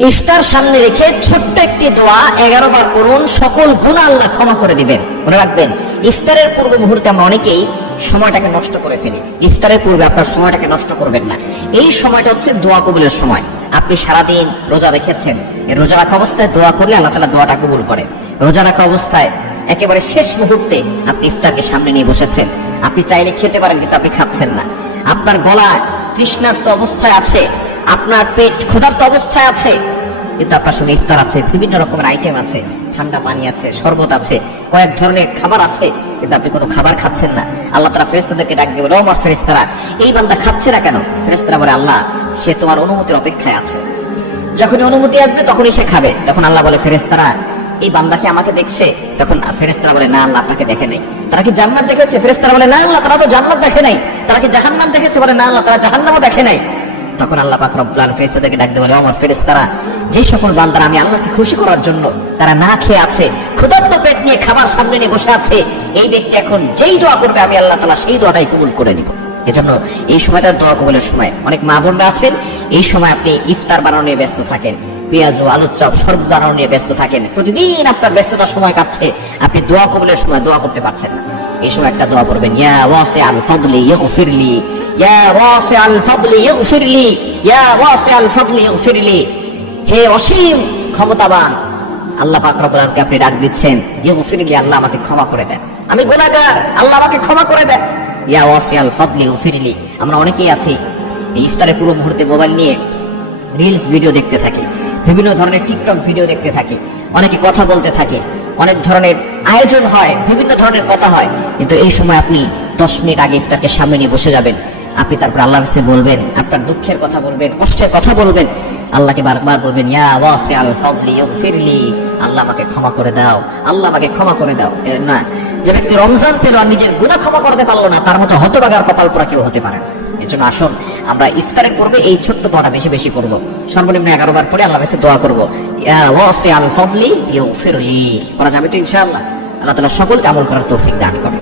ইফতার সামনে রেখে ছোট্ট একটি দোয়া 11 বার করুন, সকল গুনাহ আল্লাহ ক্ষমা করে দিবেন। মনে রাখবেন, ইফতারের পূর্ব মুহূর্তে আমরা অনেকেই সময়টাকে নষ্ট করে ফেলি। ইফতারের পূর্বে আপনার সময়টাকে নষ্ট করবেন না। এই সময়টা হচ্ছে দোয়া কবুলের সময়। আপনি সারাদিন রোজা রেখেছেন, এই রোজা রাখা অবস্থায় দোয়া করলে আল্লাহ তাআলা দোয়াটা কবুল করে। রোজা রাখা অবস্থায় একেবারে শেষ মুহূর্তে আপনি ইফতারকে সামনে নিয়ে বসেছেন। আপনি চাইলে খেতে পারেন, কিন্তু আপনি খাচ্ছেন না। আপনার গলা তৃষ্ণার্ত অবস্থায় আছে, আপনার পেট ক্ষুধার্ত অবস্থায় আছে, কিন্তু আপনার সামনে ইফতার আছে, বিভিন্ন রকমের আইটেম আছে, ঠান্ডা পানি আছে, শরবত আছে, কয়েক ধরনের খাবার আছে, কিন্তু আপনি কোনো খাবার খাচ্ছেন না। আল্লাহ তাআলা ফেরেশতাদেরকে ডাক দিয়ে বলে, ও আমার ফেরেশতারা, এই বান্দা খাচ্ছে না কেন? ফেরেশতারা বলে, আল্লাহ, সে তোমার অনুমতির অপেক্ষায় আছে, যখনই অনুমতি আসবে তখনই সে খাবে। তখন আল্লাহ বলে, ফেরেশতারা, এই বান্দা কি আমাকে দেখছে? তখন ফেরেশতারা বলে, না আল্লাহ, আপনাকে দেখে নাই। তারা কি জান্নাত দেখেছে? ফেরেশতারা বলে, না আল্লাহ, তারা তো জান্নাত দেখে নাই। তারা কি জাহান্নাম দেখেছে? বলে, না আল্লাহ, তারা জাহান্নামও দেখে নাই। তখন আল্লাহ পাক রব্বুল আলামিন ফেরেশতাদেরকে ডাক দিয়ে বলে, আমার ফেরেশতারা, যে সকল বান্দারা আমি আল্লাহকে খুশি করার জন্য তারা না খেয়ে আছে, ক্ষুধার্ত পেট নিয়ে খাবার সামনে নিয়ে বসে আছে, এই ব্যক্তি এখন যেই দোয়া করবে আমি আল্লাহ তাআলা সেই দোয়াটাই কবুল করে নিব। এজন্য এই সময়টা দোয়া কবুলের সময়। অনেক মা বোনরা আছেন, এই সময় আপনি ইফতার বানানো নিয়ে ব্যস্ত থাকেন, পেঁয়াজ ও আলুর চপ শরবত বানানো নিয়ে ব্যস্ত থাকেন, প্রতিদিন আপনার ব্যস্ততার সময় কাটছে, আপনি দোয়া কবুলের সময় দোয়া করতে পারছেন না। এই সময় একটা দোয়া করবেন, ইয়া ওয়াসিআল ফাদলি ইগফিরলি, ইয়া ওয়াসিআল ফাদলি ইগফিরলি, ইয়া ওয়াসিআল ফাদলি ইগফিরলি। হে অসীম ক্ষমতাবান আল্লাহ পাক রব্বুল আলামিনকে আপনি ডাক দিচ্ছেন, ইগফিরলি, আল্লাহ আমাকে ক্ষমা করে দেন, আমি গুনাহগার, আল্লাহ আমাকে ক্ষমা করে দেন। ইয়া ওয়াসিআল ফাদলি ইগফিরলি। আমরা অনেকেই আছি এই ইফতারের পুরো মুহূর্তে মোবাইল নিয়ে রিলস ভিডিও দেখতে থাকি, বিভিন্ন ধরনের টিকটক ভিডিও দেখতে থাকি, অনেকে কথা বলতে থাকে, অনেক ধরনের আয়োজন হয়, বিভিন্ন ধরনের কথা হয়, কিন্তু এই সময় আপনি 10 মিনিট আগে ইফতারকে সামনে নিয়ে বসে যাবেন। আপনি তারপর আল্লাহর কাছে বলবেন, আপনার দুঃখের কথা বলবেন, কষ্টের কথা বলবেন, আল্লাহকে বারবার বলবেন, ইয়া ওয়াসিআল ফাদলি ইগফিরলি, আল্লাহ আমাকে ক্ষমা করে দাও, আল্লাহ আমাকে ক্ষমা করে দাও। না, যে ব্যক্তি রমজান পেল আর নিজের গুনাহ ক্ষমা করতে পারলো না, তার মতো হতভাগার কপাল পোড়া কেউ হতে পারে না। এজন্য আসুন আমরা ইফতারের পূর্বে এই ছোট্ট দোয়াটা বেশি বেশি করব। সর্বনিম্ন 11 বার পরে আল্লাহর কাছে দোয়া করব, ইয়া ওয়াসিআল ফাদলি ইগফিরলি। করা যাবে তো ইনশাআল্লাহ। আল্লাহ তাআলা সকলকে আমল করার তৌফিক দান করুন।